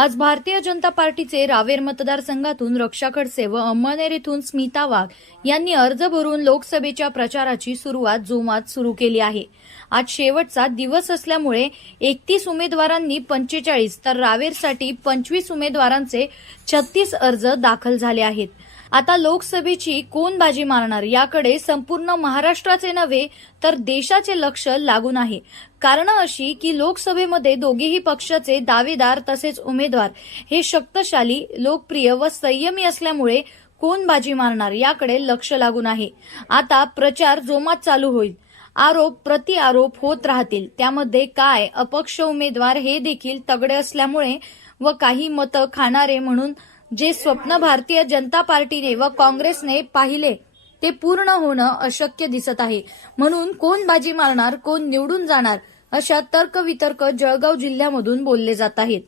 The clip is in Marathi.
आज भारतीय जनता पार्टीचे रावेर मतदारसंघातून रक्षा खडसे व अंमळनेर इथून स्मिता वाघ यांनी अर्ज भरून लोकसभेच्या प्रचाराची सुरुवात जोमात सुरू केली आहे. आज शेवटचा दिवस असल्यामुळे एकतीस उमेदवारांनी पंचेचाळीस तर रावेरसाठी पंचवीस उमेदवारांचे छत्तीस अर्ज दाखल झाले आहेत. आता लोकसभेची कोण बाजी मारणार याकडे संपूर्ण महाराष्ट्राचे नव्हे तर देशाचे लक्ष लागून आहे. कारण अशी की लोकसभेमध्ये दोघेही पक्षाचे दावेदार तसेच उमेदवार हे शक्तशाली लोकप्रिय व संयमी असल्यामुळे कोण बाजी मारणार याकडे लक्ष लागून आहे. आता प्रचार जोमात चालू होईल. आरोप प्रति आरोप होत राहतील. त्यामध्ये काय अपक्ष उमेदवार हे देखील तगडे असल्यामुळे व काही मतं खाणारे म्हणून जे स्वप्न भारतीय जनता पार्टीने व काँग्रेसने पाहिले ते पूर्ण होणं अशक्य दिसत आहे. म्हणून कोण बाजी मारणार कोण निवडून जाणार अशा तर्कवितर्क जळगाव जिल्ह्यामधून बोलले जात आहेत.